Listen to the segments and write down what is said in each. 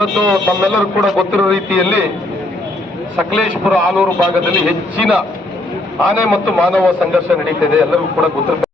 ಇವತ್ತು ತಮ್ಮೆಲ್ಲರೂ ಕೂಡ ಗೊತ್ತಿರೋ ರೀತಿಯಲ್ಲಿ ಸಕಲೇಶ್ಪುರ ಆಲೂರು ಭಾಗದಲ್ಲಿ ಹೆಚ್ಚಿನ ಆನೆ ಮತ್ತು ಮಾನವ ಸಂಘರ್ಷ ನಡೀತಿದೆ. ಎಲ್ಲರಿಗೂ ಕೂಡ ಗೊತ್ತಿರ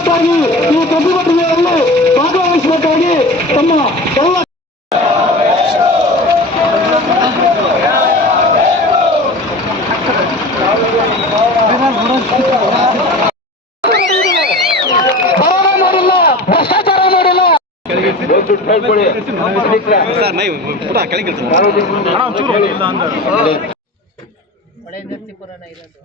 ಎಲ್ಲರೂ ಈ ಪ್ರತಿಭಟನೆಯಲ್ಲಿ ಭಾಗವಹಿಸಬೇಕಾಗಿ ತಮ್ಮ ಎಲ್ಲ ಮಳೆ ಮಾಡಿಲ್ಲ ಭ್ರಷ್ಟಾಚಾರ ಮಾಡಿಲ್ಲ. ಒಳ್ಳೆ ನರಸೀಪುರನ ಇರೋದು.